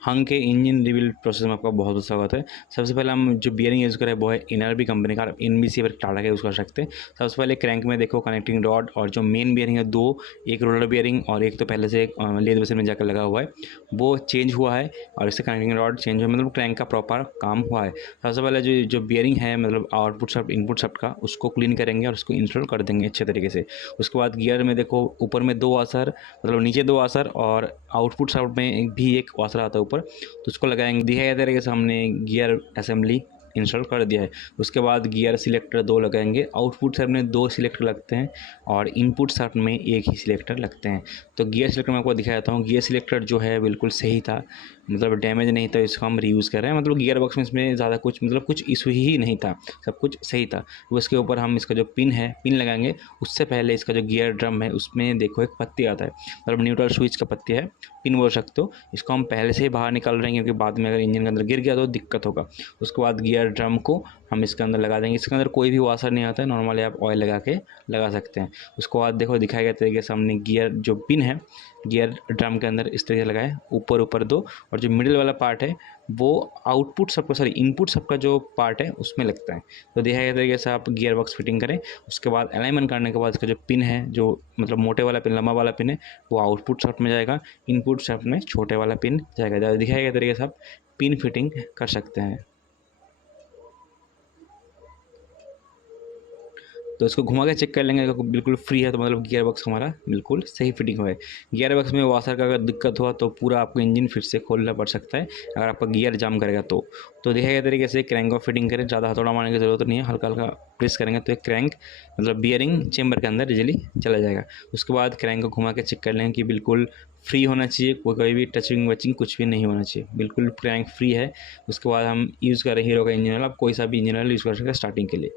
हंग के engine rebuild process में आपका बहुत बहुत स्वागत है। सबसे पहले हम जो बियरिंग यूज़ करें वो है एनआरबी कंपनी का, एनबीसी पर टाटा का यूज़ कर सकते हैं। सबसे पहले क्रैंक में देखो कनेक्टिंग रॉड और जो मेन बियरिंग है दो, एक रोलर बियरिंग और एक तो पहले से लेद मशीन में जाकर लगा हुआ है, वो चेंज हुआ है और इससे कनेक्टिंग रॉड चेंज हुआ, मतलब क्रैंक का प्रॉपर काम हुआ है। सबसे पहले जो जो बियरिंग है मतलब आउटपुट शाफ्ट इनपुट शाफ्ट का, उसको क्लीन करेंगे और उसको इंस्टॉल कर देंगे अच्छे तरीके से। उसके बाद गियर में देखो ऊपर में दो वाशर, मतलब नीचे दो वाशर और आउटपुट शाफ्ट में भी एक वाशर आता है ऊपर, तो उसको लगाएंगे। दिखाई दे रहा है कि हमने गियर असेंबली इंस्टॉल कर दिया है। उसके बाद गियर सिलेक्टर दो लगाएंगे। आउटपुट साइड में दो सिलेक्टर लगते हैं और इनपुट साइड में एक ही सिलेक्टर लगते हैं। तो गियर सिलेक्टर मैं आपको दिखा देता हूँ। गियर सिलेक्टर जो है बिल्कुल सही था, मतलब डैमेज नहीं था, इसको हम रीयूज़ कर रहे हैं। मतलब गियर बॉक्स में इसमें ज़्यादा कुछ मतलब कुछ इशू ही नहीं था, सब कुछ सही था। उसके ऊपर हम इसका जो पिन है पिन लगाएंगे। उससे पहले इसका जो गियर ड्रम है उसमें देखो एक पत्ती आता है, मतलब न्यूट्रल स्विच का पत्ती है, पिन बोल सकते हो। इसको हम पहले से ही बाहर निकाल रहे हैं क्योंकि बाद में अगर इंजन के अंदर गिर गया तो दिक्कत होगा। उसके बाद गियर ड्रम को हम इसके अंदर लगा देंगे। इसके अंदर कोई भी वाशर नहीं आता है, नॉर्मली आप ऑयल लगा के लगा सकते हैं। उसके बाद देखो दिखाए गए तरीके से हमने गियर जो पिन है गियर ड्रम के अंदर इस तरीके से लगाए, ऊपर ऊपर दो, और जो मिडिल वाला पार्ट है वो आउटपुट सबका सॉरी इनपुट सबका जो पार्ट है उसमें लगता है। तो दिखाए गए तरीके से आप गियर बॉक्स फिटिंग करें। उसके बाद अलाइनमेंट करने के बाद इसका जो पिन है, जो मतलब मोटे वाला पिन लंबा वाला पिन है, वो आउटपुट शाफ्ट में जाएगा, इनपुट शाफ्ट में छोटे वाला पिन जाएगा। दिखाए गए तरीके से आप पिन फिटिंग कर सकते हैं। तो इसको घुमा के चेक कर लेंगे, अगर बिल्कुल फ्री है तो मतलब गियर बॉक्स हमारा बिल्कुल सही फिटिंग हुआ है। गियर बॉक्स में वाशर का अगर दिक्कत हुआ तो पूरा आपको इंजन फिर से खोलना पड़ सकता है अगर आपका गियर जाम करेगा तो दिखाए गए तरीके से क्रैंक को फिटिंग करें। ज़्यादा हथौड़ा मारने की ज़रूरत नहीं है, हल्का हल्का प्रेस करेंगे तो एक क्रैंक मतलब बियरिंग चेम्बर के अंदर इजीली चला जाएगा। उसके बाद क्रैंक को घुमा के चेक कर लेंगे कि बिल्कुल फ्री होना चाहिए, कोई भी टचिंग वचिंग कुछ भी नहीं होना चाहिए, बिल्कुल क्रैंक फ्री है। उसके बाद हम यूज़ करें हीरो का इंजन ऑयल, आप कोई सा भी इंजन ऑयल यूज़ कर सकते हैं स्टार्टिंग के लिए।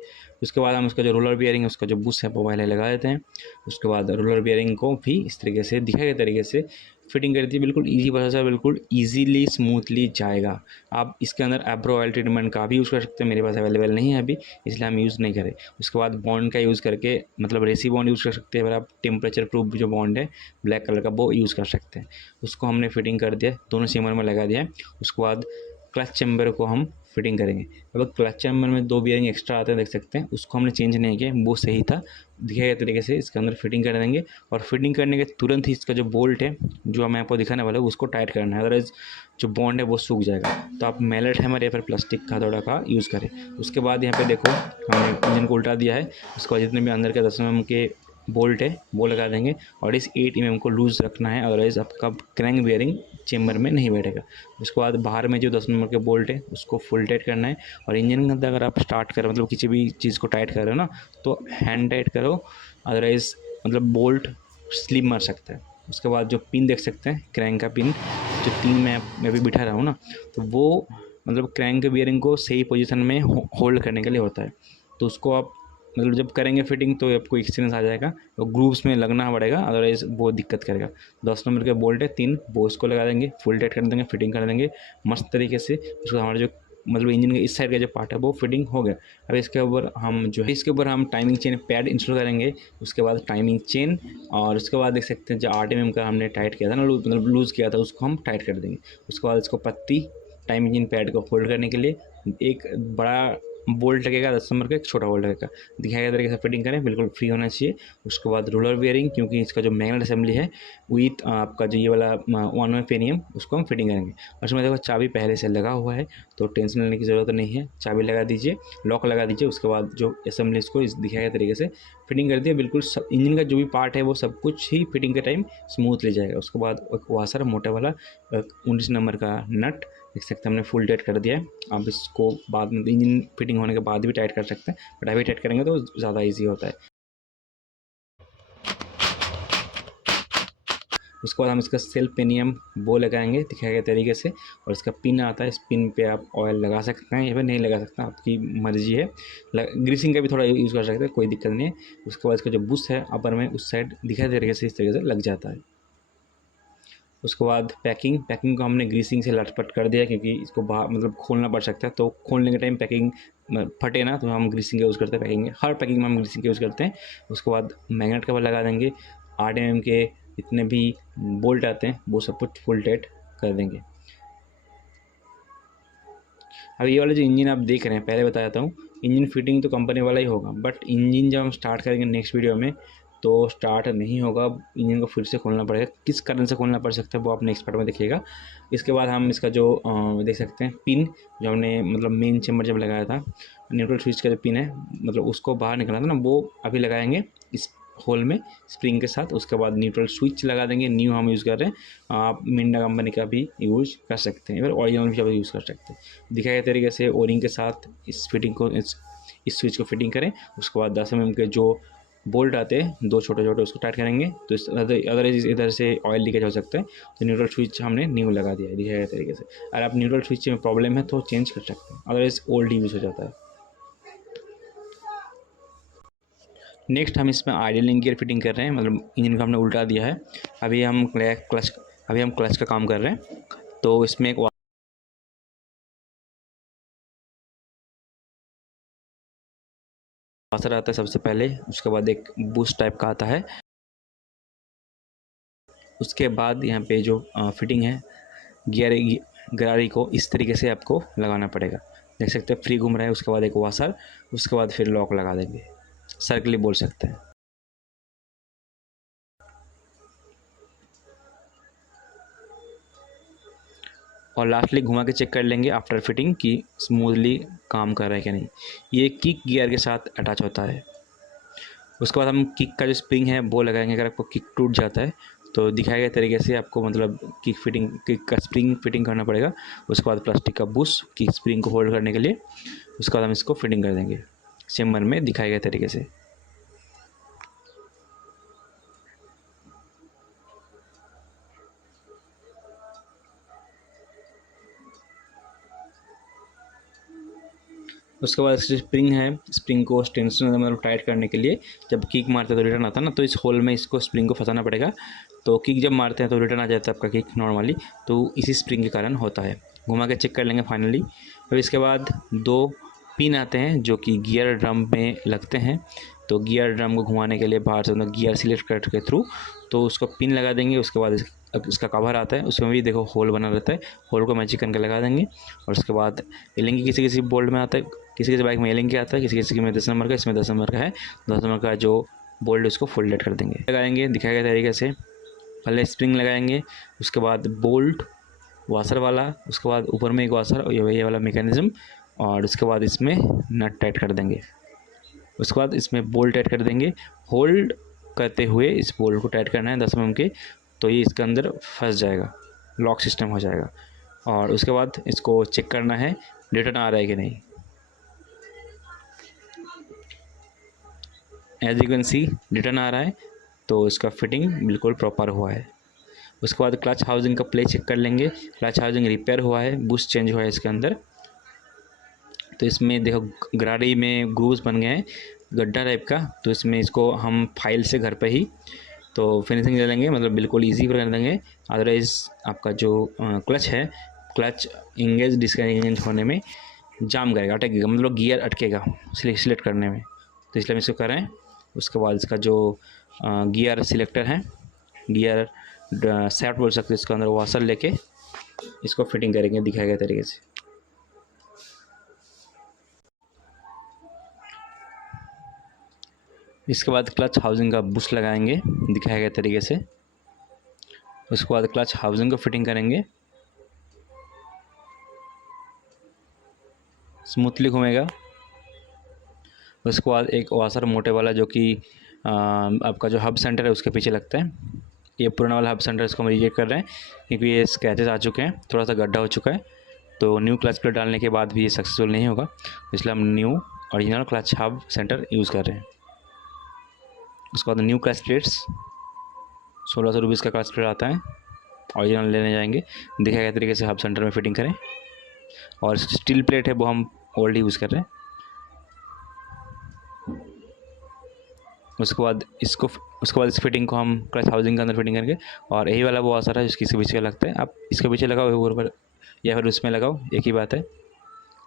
उसके बाद हम उसका जो रोलर बियरिंग है उसका जो बुश है वो पहले लगा देते हैं। उसके बाद रोलर बियरिंग को भी इस तरीके से दिखाए गए तरीके से फिटिंग कर दी। बिल्कुल ईजी प्रोसेस है, बिल्कुल ईजीली स्मूथली जाएगा। आप इसके अंदर एब्रो ऑयल ट्रीटमेंट का भी यूज़ कर सकते हैं, मेरे पास अवेलेबल नहीं है अभी इसलिए हम यूज़ नहीं करें। उसके बाद बॉन्ड का यूज़ करके मतलब रेसी बॉन्ड यूज़ कर सकते हैं, अगर आप टेम्परेचर प्रूफ जो बॉन्ड है ब्लैक कलर का वो यूज़ कर सकते हैं। उसको हमने फिटिंग कर दिया, दोनों सीमर में लगा दिया है। उसके बाद क्लच चैम्बर को हम फिटिंग करेंगे। अब क्लच चैम्बर में दो बियरिंग एक्स्ट्रा आते हैं, देख सकते हैं, उसको हमने चेंज नहीं किया, वो सही था। दिखाए गए तरीके से इसके अंदर फिटिंग कर देंगे और फिटिंग करने के तुरंत ही इसका जो बोल्ट है जो मैं आपको दिखाने वाला हूँ उसको टाइट करना है, अदरवाइज जो बॉन्ड है वो सूख जाएगा। तो आप मैलेट हैमर या फिर प्लास्टिक का हथौड़ा का यूज़ करें। उसके बाद यहाँ पे देखो हमने इंजन को उल्टा दिया है। उसके बाद जितने भी अंदर के 10 mm के बोल्ट है वो लगा देंगे और इस 8 mm को लूज़ रखना है, अदरवाइज़ आपका क्रैंक बियरिंग चेम्बर में नहीं बैठेगा। उसके बाद बाहर में जो 10 नंबर के बोल्ट है उसको फुल टाइट करना है। और इंजन के अंदर अगर आप स्टार्ट करें मतलब किसी भी चीज़ को टाइट कर रहे हो ना तो हैंड टाइट करो, अदरवाइज़ मतलब बोल्ट स्लिप मार सकता है। उसके बाद जो पिन देख सकते हैं क्रैंक का पिन जो 3 मैं भी बिठा रहा हूँ ना, तो वो मतलब क्रैंक के बियरिंग को सही पोजीशन में होल्ड करने के लिए होता है। तो उसको आप मतलब जब करेंगे फिटिंग तो आपको एक्सपीरियंस आ जाएगा, तो ग्रूव्स में लगना पड़ेगा, अदरवाइज़ वो दिक्कत करेगा। 10 नंबर के बोल्ट है 3, वो उसको लगा देंगे, फुल टाइट कर देंगे, फिटिंग कर देंगे मस्त तरीके से। उसको हमारा जो मतलब इंजन के इस साइड का जो पार्ट है वो फिटिंग हो गया। अब इसके ऊपर हम जो है इसके ऊपर हम टाइमिंग चेन पैड इंस्टॉल करेंगे। उसके बाद टाइमिंग चेन और उसके बाद देख सकते हैं जो 8 mm का हमने टाइट किया था ना, मतलब लूज़ किया था, उसको हम टाइट कर देंगे। उसके बाद इसको पत्ती टाइमिंग चेन पैड को होल्ड करने के लिए एक बड़ा बोल्ट लगेगा 10 नंबर का, एक छोटा बोल्ट लगेगा। दिखाए गए तरीके से फिटिंग करें, बिल्कुल फ्री होना चाहिए। उसके बाद रोलर बियरिंग, क्योंकि इसका जो मैग्नेट असेंबली है विथ आपका जो ये वाला 1 में पेनियम उसको हम फिटिंग करेंगे। और उसमें देखो चाबी पहले से लगा हुआ है तो टेंशन लेने की ज़रूरत नहीं है, चाबी लगा दीजिए, लॉक लगा दीजिए। उसके बाद जो असेंबली इसको इस दिखाए गए तरीके से फिटिंग कर दिया, बिल्कुल सब इंजन का जो भी पार्ट है वो सब कुछ ही फिटिंग के टाइम स्मूथ ले जाएगा। उसके बाद एक वाशर मोटा वाला 19 नंबर का नट देख सकते हैं हमने फुल टाइट कर दिया है। आप इसको बाद में इंजन फिटिंग होने के बाद भी टाइट कर सकते हैं, बट अभी टाइट करेंगे तो ज़्यादा ईजी होता है। उसके बाद हम इसका सेल्फ पेनियम वो लगाएंगे दिखाए गए तरीके से, और इसका पिन आता है, इस पिन पे आप ऑयल लगा सकते हैं या फिर नहीं लगा सकते, आपकी मर्जी है। ग्रीसिंग का भी थोड़ा यूज़ कर सकते हैं, कोई दिक्कत नहीं है। उसके बाद इसका जो बुश है अपर में उस साइड दिखाए तरीके से इस तरीके से लग जाता है। उसके बाद पैकिंग को हमने ग्रीसिंग से लटपट कर दिया, क्योंकि इसको बाहर मतलब खोलना पड़ सकता है, तो खोलने के टाइम पैकिंग फटे ना, तो हम ग्रीसिंग का यूज़ करते हैं। पैकिंग हर पैकिंग में हम ग्रीसिंग का यूज़ करते हैं। उसके बाद मैग्नेट कवर लगा देंगे, 8 mm के जितने भी बोल्ट आते हैं वो सब कुछ फुल टाइट कर देंगे। अब ये वाला जो इंजन आप देख रहे हैं, पहले बता देता हूँ, इंजन फिटिंग तो कंपनी वाला ही होगा, बट इंजन जब हम स्टार्ट करेंगे नेक्स्ट वीडियो में तो स्टार्ट नहीं होगा, इंजन को फिर से खोलना पड़ेगा। किस कारण से खोलना पड़ सकता है वो आप नेक्स्ट पार्ट में देखिएगा। इसके बाद हम इसका जो देख सकते हैं पिन, जो हमने मतलब मेन चेम्बर जब लगाया था, न्यूट्रल स्विच का जो पिन है, मतलब उसको बाहर निकाला था ना, वो अभी लगाएंगे इस होल में स्प्रिंग के साथ। उसके बाद न्यूट्रल स्विच लगा देंगे, न्यू हम यूज़ कर रहे हैं, आप मिंडा कंपनी का भी यूज़ कर सकते हैं, फिर ओरिजिनल भी यूज़ कर सकते हैं। दिखाए गए तरीके से ओरिंग के साथ इस फिटिंग को, इस स्विच को फिटिंग करें। उसके बाद 10 mm के जो बोल्ट आते हैं 2 छोटे छोटे, उसको टाइट करेंगे। तो इस अदर इधर से ऑयल लीकेज हो सकता है, तो न्यूट्रल स्विच हमने न्यू लगा दिया है दिखाए गए तरीके से। अगर आप न्यूट्रल स्विच में प्रॉब्लम है तो चेंज कर सकते हैं, अदरवाइज ओल्ड यूज़ हो जाता है। नेक्स्ट हम इसमें आइडलिंग गियर फिटिंग कर रहे हैं, मतलब इंजन को हमने उल्टा दिया है। अभी हम क्लच का काम कर रहे हैं। तो इसमें एक वाशर आता है सबसे पहले, उसके बाद एक बूस्ट टाइप का आता है, उसके बाद यहाँ पे जो फिटिंग है गियर गरारी को इस तरीके से आपको लगाना पड़ेगा। देख सकते हैं फ्री घूम रहा है। उसके बाद एक वाशर, उसके बाद फिर लॉक लगा देंगे, सर्कल बोल सकते हैं। और लास्टली घुमा के चेक कर लेंगे आफ्टर फिटिंग कि स्मूथली काम कर रहा है क्या नहीं। ये किक गियर के साथ अटैच होता है। उसके बाद हम किक का जो स्प्रिंग है वो लगाएंगे। अगर आपको किक टूट जाता है तो दिखाए गए तरीके से आपको मतलब किक का स्प्रिंग फिटिंग करना पड़ेगा। उसके बाद प्लास्टिक का बुश किक स्प्रिंग को होल्ड करने के लिए, उसके बाद हम इसको फिटिंग कर देंगे चेम्बर में दिखाए गए तरीके से। उसके बाद स्प्रिंग है, स्प्रिंग को टेंशन मतलब टाइट करने के लिए जब किक मारते हैं तो रिटर्न आता है ना, तो इस होल में इसको स्प्रिंग को फंसाना पड़ेगा। तो किक जब मारते हैं तो रिटर्न आ जाता है आपका किक नॉर्मली, तो इसी स्प्रिंग के कारण होता है। घुमा के चेक कर लेंगे फाइनली। फिर इसके बाद 2 पिन आते हैं जो कि गियर ड्रम में लगते हैं। तो गियर ड्रम को घुमाने के लिए बाहर से गियर सिलेक्ट कर के थ्रू तो उसको पिन लगा देंगे। उसके बाद इसका कवर आता है, उसमें भी देखो होल बना रहता है, होल को मैचिंग करके लगा देंगे। और उसके बाद एलिंगी किसी किसी बोल्ट में आता है, किसी किसी बाइक में एलिंगी आता है, किसी किसी में 10 नंबर का, इसमें 10 नंबर का है। 10 नंबर का जो बोल्ट उसको फोल्डेड कर देंगे, लगाएंगे दिखाए गए तरीके से। पहले स्प्रिंग लगाएंगे, उसके बाद बोल्ट वाशर वाला, उसके बाद ऊपर में एक वाशर और ये वाला मैकेनिज्म, और उसके बाद इसमें नट टाइट कर देंगे। उसके बाद इसमें बोल्ट टाइट कर देंगे। होल्ड करते हुए इस बोल्ट को टाइट करना है 10 mm के, तो ये इसके अंदर फंस जाएगा, लॉक सिस्टम हो जाएगा। और उसके बाद इसको चेक करना है रिटर्न आ रहा है कि नहीं। As you can see return आ रहा है, तो इसका फिटिंग बिल्कुल प्रॉपर हुआ है। उसके बाद क्लच हाउसिंग का प्ले चेक कर लेंगे। क्लच हाउसिंग रिपेयर हुआ है, बूस्ट चेंज हुआ है इसके अंदर। तो इसमें देखो गरारी में ग्रूव्स बन गए हैं गड्ढा टाइप का, तो इसमें इसको हम फाइल से घर पे ही तो फिनिशिंग दे देंगे, मतलब बिल्कुल ईजी कर देंगे। अदरवाइज़ आपका जो क्लच है, क्लच इंगेज डिसएंगेज होने में जाम करेगा, अटकेगा, मतलब गियर अटकेगा सिलेक्ट करने में, तो इसलिए हम इसको करें। उसके बाद इसका जो गियर सिलेक्टर है, गियर सेट बोल सकते हैं, इसके अंदर वाशर लेके इसको फिटिंग करेंगे दिखाए गए तरीके से। इसके बाद क्लच हाउसिंग का बुश लगाएंगे दिखाए गए तरीके से। उसके बाद क्लच हाउसिंग को फिटिंग करेंगे, स्मूथली घूमेगा। उसके बाद एक वाशर मोटे वाला जो कि आपका जो हब सेंटर है उसके पीछे लगता है। ये पुराना वाला हब सेंटर, इसको हम रिजेक्ट कर रहे हैं क्योंकि ये स्क्रैचेस आ चुके हैं, थोड़ा सा गड्ढा हो चुका है, तो न्यू क्लच प्लेट डालने के बाद भी ये सक्सेसफुल नहीं होगा, इसलिए हम new original clutch hub centre use कर रहे हैं। उसके बाद न्यू क्लच प्लेट्स 1600 रुपीज़ का क्लच प्लेट आता है, ओरिजिनल लेने जाएंगे दिखाए गए तरीके से हब सेंटर में फिटिंग करें। और स्टील प्लेट है वो हम ओल्ड यूज़ कर रहे हैं। उसके बाद इस फिटिंग को हम क्लच हाउसिंग के अंदर फिटिंग करेंगे। और यही वाला वो वाशर है जिसकी इसके पीछे लगता है, आप इसके पीछे लगाओ ऊपर या फिर उसमें लगाओ, एक ही बात है।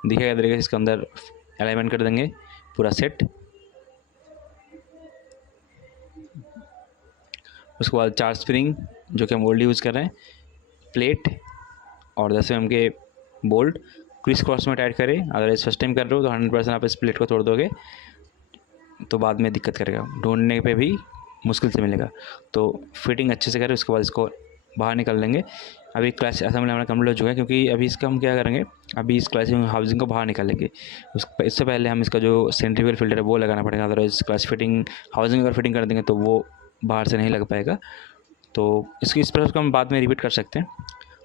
दिखाया तरीके से इसके अंदर अलाइनमेंट कर देंगे पूरा सेट। उसके बाद 4 स्प्रिंग जो कि हम ओल्ड यूज़ कर रहे हैं, प्लेट और 10 mm के बोल्ट, क्रिस क्रॉस में टाइट करें। अगर फर्स्ट टाइम कर रहे हो तो 100% आप इस प्लेट को तोड़ दोगे तो बाद में दिक्कत करेगा, ढूंढने पे भी मुश्किल से मिलेगा। तो फिटिंग अच्छे से करें, उसके बाद इसको बाहर निकाल लेंगे। अभी क्लच असेंबली हमारा कंप्लीट हो चुका है, क्योंकि अभी इसका हम क्या करेंगे, अभी इस क्लच हाउसिंग को बाहर निकालेंगे। इससे पहले हम इसका जो सेंट्रीफ्यूगल फिल्टर है वो लगाना पड़ेगा, अदरवाइज क्लच फिटिंग हाउसिंग अगर फिटिंग कर देंगे तो वो बाहर से नहीं लग पाएगा। तो इसकी इस प्रोसेस को हम बाद में रिपीट कर सकते हैं।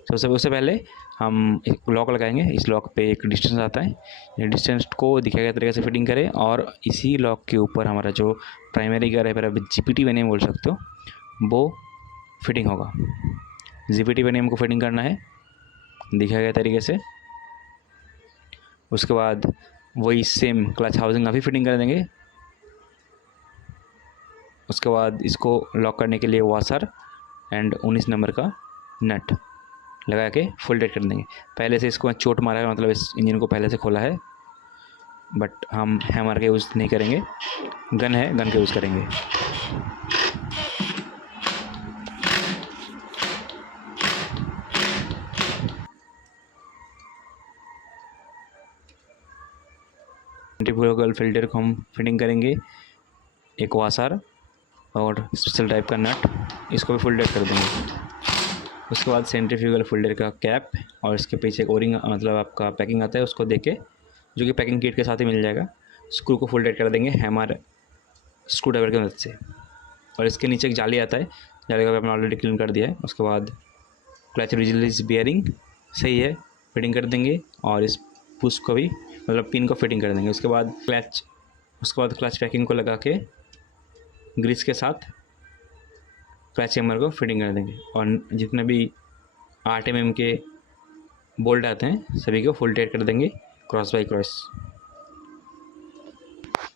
सबसे उससे पहले हम एक लॉक लगाएंगे। इस लॉक पे एक डिस्टेंस आता है, ये डिस्टेंस को दिखाए गए तरीके से फिटिंग करें, और इसी लॉक के ऊपर हमारा जो प्राइमरी गियर है, फिर जीपीटी वेनियम बोल सकते हो, वो फिटिंग होगा। जीपीटी वेनियम को फिटिंग करना है दिखाए गए तरीके से। उसके बाद वही सेम क्लच हाउसिंग अभी फिटिंग कर देंगे। उसके बाद इसको लॉक करने के लिए वाशर एंड 19 नंबर का नट लगा के फुल टाइट कर देंगे। पहले से इसको चोट मारा है, मतलब इस इंजन को पहले से खोला है, बट हम हैमर का यूज़ नहीं करेंगे, गन है, गन का यूज़ करेंगे। सेंट्रीफ्यूगल फिल्टर को हम फिटिंग करेंगे, एक वाशर और स्पेशल टाइप का नट, इसको भी फुल टाइट कर देंगे। उसके बाद सेंट्रीफ्यूगल फिल्टर का कैप और इसके पीछे एक ओरिंग मतलब आपका पैकिंग आता है, उसको देके जो कि पैकिंग किट के साथ ही मिल जाएगा, स्क्रू को फुल टाइट कर देंगे हैमर स्क्रू ड्राइवर की मदद से। और इसके नीचे एक जाली आता है, जाली का आपने ऑलरेडी क्लीन कर दिया है। उसके बाद क्लच रिलीज बियरिंग सही है, फिटिंग कर देंगे, और इस पुश को भी मतलब पिन को फिटिंग कर देंगे। उसके बाद क्लच पैकिंग को लगा के ग्रीस के साथ क्लच हैमर को फिटिंग कर देंगे, और जितने भी 8 mm के बोल्ट आते हैं सभी को फुल टाइट कर देंगे क्रॉस बाई क्रॉस।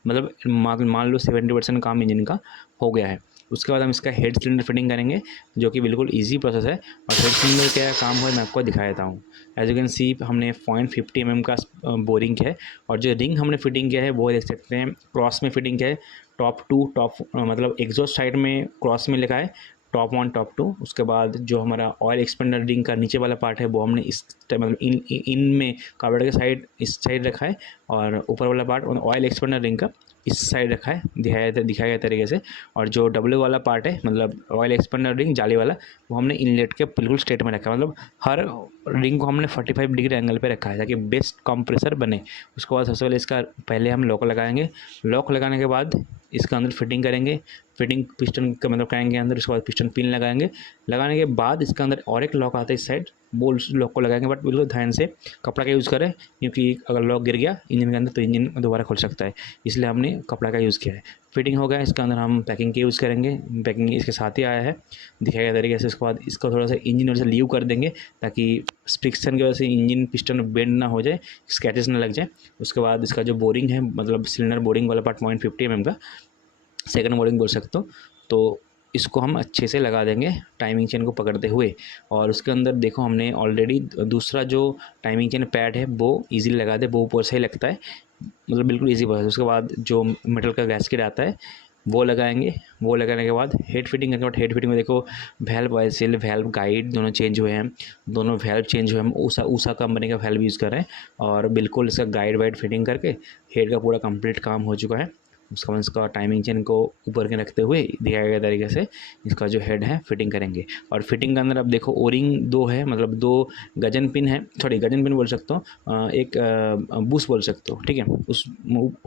मतलब मान लो 70% काम इंजन का हो गया है। उसके बाद हम इसका हेड सिलेंडर फिटिंग करेंगे, जो कि बिल्कुल इजी प्रोसेस है। और हेड सिलेंडर क्या काम हो मैं आपको दिखा देता हूँ। एज यू कैन सी हमने 0.50 mm का बोरिंग किया है, और जो रिंग हमने फिटिंग किया है वो देख सकते हैं क्रॉस में फिटिंग किया है। टॉप मतलब एग्जॉस्ट साइड में क्रॉस में लिखा है टॉप 1 टॉप 2। उसके बाद जो हमारा ऑयल एक्सपेंडर रिंग का नीचे वाला पार्ट है वो हमने इस मतलब इन में कार्बोरेटर के साइड इस साइड रखा है, और ऊपर वाला पार्ट ऑयल एक्सपेंडर रिंग का इस साइड रखा है दिखाया गया तरीके से। और जो डब्ल्यू वाला पार्ट है मतलब ऑयल एक्सपेंडर रिंग जाली वाला, वो हमने इनलेट के बिल्कुल स्ट्रेट में रखा है, मतलब हर रिंग को हमने 45 डिग्री एंगल पे रखा है ताकि बेस्ट कंप्रेसर बने। उसके बाद सबसे पहले इसका पहले हम लॉक लगाएंगे। लॉक लगाने के बाद इसका अंदर फिटिंग करेंगे, फिटिंग पिस्टन का मतलब कराएंगे अंदर। उसके बाद पिस्टन पिन लगाएंगे, लगाने के बाद इसका अंदर और एक लॉक आता है इस साइड, वो लॉक को लगाएंगे, बट बिल्कुल ध्यान से कपड़ा का यूज़ करें, क्योंकि अगर लॉक गिर गया इंजन के अंदर तो इंजन दोबारा खुल सकता है, इसलिए हमने कपड़ा का यूज़ किया है। फिटिंग हो गया, इसके अंदर हम पैकिंग के यूज़ करेंगे, पैकिंग इसके साथ ही आया है दिखाया गया तरीके से। उसके बाद इसको थोड़ा सा इंजन से लीव कर देंगे ताकि फ्रिक्शन की वजह से इंजन पिस्टन बेंड ना हो जाए, स्क्रैचेस ना लग जाए। उसके बाद इसका जो बोरिंग है मतलब सिलेंडर बोरिंग वाला पार्ट 0.50 mm का सेकंड बोरिंग बोल सकते हो, तो इसको हम अच्छे से लगा देंगे टाइमिंग चेन को पकड़ते हुए। और उसके अंदर देखो हमने ऑलरेडी दूसरा जो टाइमिंग चेन पैड है वो इजीली लगा दे, वो ऊपर से ही लगता है, मतलब बिल्कुल इजी प्रोसेस। उसके बाद जो मेटल का गैस्केट आता है वो लगाएंगे, वो लगाने के बाद हेड फिटिंग करने के बाद हेड फिटिंग में देखो valve oil seal valve guide दोनों चेंज हुए हैं, दोनों वेल्व चेंज हुए हैं। हम ऊषा कंपनी का वेल्व यूज़ कर रहे हैं, और बिल्कुल इसका गाइड वाइड फिटिंग करके हेड का पूरा कंप्लीट काम हो चुका है। उसका बाद इसका टाइमिंग चेन को ऊपर के रखते हुए दिखाए गए तरीके से इसका जो हेड है फिटिंग करेंगे। और फिटिंग के अंदर अब देखो ओरिंग 2 है, मतलब 2 गजन पिन है, सॉरी गजन पिन बोल सकते हो, एक बूस बोल सकते हो, ठीक है। उस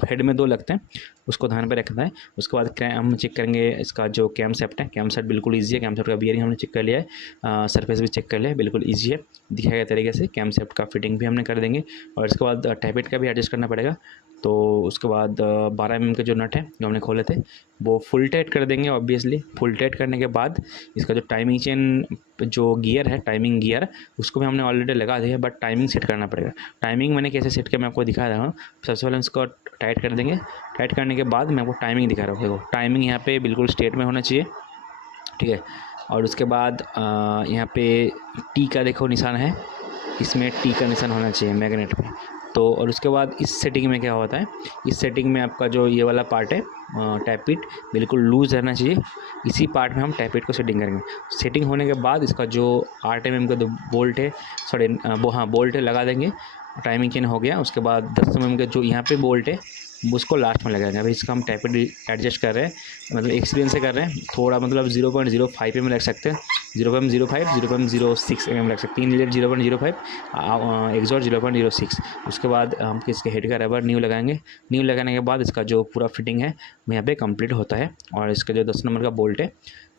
हेड में 2 लगते हैं, उसको ध्यान पे रखना है। उसके बाद हम चेक करेंगे इसका जो कैम सेट है, कैम सेट बिल्कुल ईजी है, कैम सेट का बियरिंग हमने चेक कर लिया है, सरफेस भी चेक कर लिया है, बिल्कुल ईजी है दिखाया गया तरीके से। कैम सेट का फिटिंग भी हमने कर देंगे, और इसके बाद टैपेट का भी एडजस्ट करना पड़ेगा। तो उसके बाद 12 mm के जो नट है जो हमने खोले थे वो फुल टाइट कर देंगे। ऑब्वियसली फुल टाइट करने के बाद इसका जो टाइमिंग चेन जो गियर है टाइमिंग गियर उसको भी हमने ऑलरेडी लगा दिया है, बट टाइमिंग सेट करना पड़ेगा। टाइमिंग मैंने कैसे सेट किया मैं आपको दिखा रहा हूँ। सबसे पहले इसको टाइट कर देंगे, टाइट करने के बाद मैं आपको टाइमिंग दिखा रहा हूँ। देखो टाइमिंग यहाँ पे बिल्कुल स्ट्रेट में होना चाहिए, ठीक है। और उसके बाद यहाँ पे टी का देखो निशान है, इसमें टी का निशान होना चाहिए मैग्नेट पे। तो और उसके बाद इस सेटिंग में क्या होता है, इस सेटिंग में आपका जो ये वाला पार्ट है टैप इट बिल्कुल लूज़ रहना चाहिए। इसी पार्ट में हम टैप इट को सेटिंग करेंगे। सेटिंग होने के बाद इसका जो RTMM का जो बोल्ट है, सॉरी वो हाँ बोल्ट है, लगा देंगे। टाइमिंग चेन हो गया। उसके बाद 10 mm का जो यहाँ पे बोल्ट है उसको लास्ट में लगाएंगे। अभी इसका हम टैप इट एडजस्ट कर रहे हैं, मतलब एक्सपीरियंस से कर रहे हैं। थोड़ा मतलब 0.05 mm रख सकते हैं, 0.05 0.06 mm रख सकते हैं। 3 लीड 0.05 एग्जॉस्ट 0.06। उसके बाद हम इसके हेड का रबर न्यू लगाएंगे। न्यू लगाने के बाद इसका जो पूरा फिटिंग है वो यहाँ पे कंप्लीट होता है और इसका जो 10 नंबर का बोल्ट है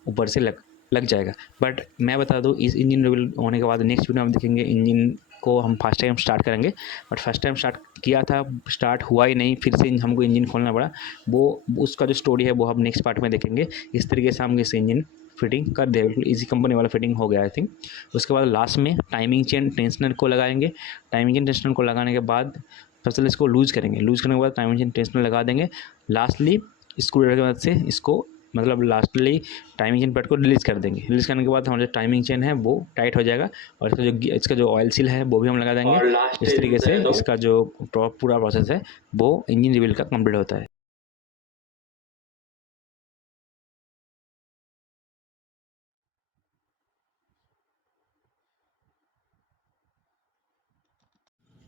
ऊपर से लग जाएगा। बट मैं बता दूँ, इस इंजन रिवील होने के बाद नेक्स्ट वीडियो हम देखेंगे इंजन को हम फर्स्ट टाइम स्टार्ट करेंगे। बट फर्स्ट टाइम स्टार्ट किया था, स्टार्ट हुआ ही नहीं, फिर से हमको इंजन खोलना पड़ा। वो उसका जो स्टोरी है वो हम नेक्स्ट पार्ट में देखेंगे। इस तरीके से हम इस इंजन फिटिंग कर दिया, बिल्कुल इजी कंपनी वाला फिटिंग हो गया आई थिंक। उसके बाद लास्ट में टाइमिंग चेन टेंशनर को लगाएंगे। टाइमिंग चेन टेंशनर को लगाने के बाद फसल इसको लूज़ करेंगे। लूज़ करने के बाद टाइमिंग चेन टेंशनर लगा देंगे। लास्टली स्क्रू ड्राइवर की मदद से इसको मतलब लास्टली टाइमिंग चेन पेड को रिलीज़ कर देंगे। रिलीज़ करने के बाद हमारा जो टाइमिंग चेन है वो टाइट हो जाएगा और इसका जो ऑयल सील है वो भी हम लगा देंगे। इस तरीके से इसका जो पूरा प्रोसेस है वो इंजन रिवील का कंप्लीट होता है।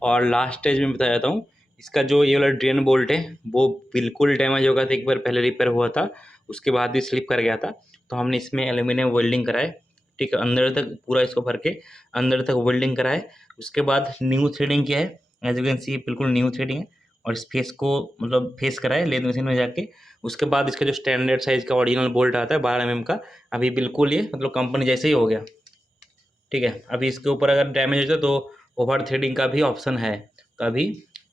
और लास्ट स्टेज में बता जाता हूँ, इसका जो ये वाला ड्रेन बोल्ट है वो बिल्कुल डैमेज हो गया था, एक बार पहले रिपेयर हुआ था, उसके बाद भी स्लिप कर गया था। तो हमने इसमें एल्यूमिनियम वेल्डिंग कराए, ठीक है, अंदर तक पूरा इसको भर के अंदर तक वेल्डिंग कराए। उसके बाद न्यू थ्रेडिंग किया है, एज यू कैन सी बिल्कुल न्यू थ्रेडिंग है। और इस फेस को मतलब फेस कराए लेद मशीन में जाके। उसके बाद इसका जो स्टैंडर्ड साइज़ का ओरिजिनल बोल्ट आता है 12 mm का, अभी बिल्कुल ये मतलब कंपनी जैसे ही हो गया, ठीक है। अभी इसके ऊपर अगर डैमेज हो तो ओवर थ्रेडिंग का भी ऑप्शन है। तो अभी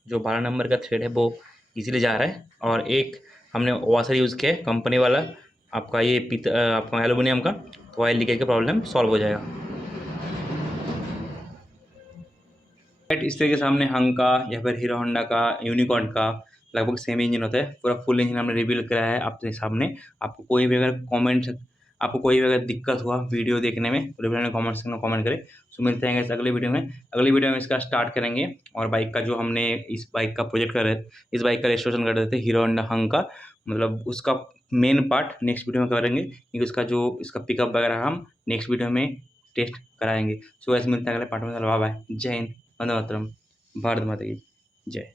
जो 12 नंबर का थ्रेड है वो इजीली जा रहा है। और एक हमने वॉशर यूज़ किया है कंपनी वाला, आपका ये आपका एलुमिनियम का, तो ऑयल लीकेज का प्रॉब्लम सॉल्व हो जाएगा। इस तरीके से हमने हंग का या फिर हीरो होंडा का, यूनिकॉर्न का लगभग सेम इंजन होता है, पूरा फुल इंजन हमने रिवील कराया है आपके सामने। आपको कोई भी अगर दिक्कत हुआ वीडियो देखने में तो रिप्लाई में कमेंट सेक्शन में कमेंट करें। सो मिलते हैं इस अगले वीडियो में। अगली वीडियो में इसका स्टार्ट करेंगे और बाइक का जो हमने इस बाइक का प्रोजेक्ट कर रहे थे, इस बाइक का रजिस्ट्रेशन कर रहे थे हीरो होंडा हंग का, मतलब उसका मेन पार्ट नेक्स्ट वीडियो में करेंगे, क्योंकि उसका जो इसका पिकअप वगैरह हम नेक्स्ट वीडियो में टेस्ट कराएंगे। सो ऐसे मिलते हैं अगले पार्ट में। बाय बाय, जय हिंद, वंदे मातरम, भारत माता की जय।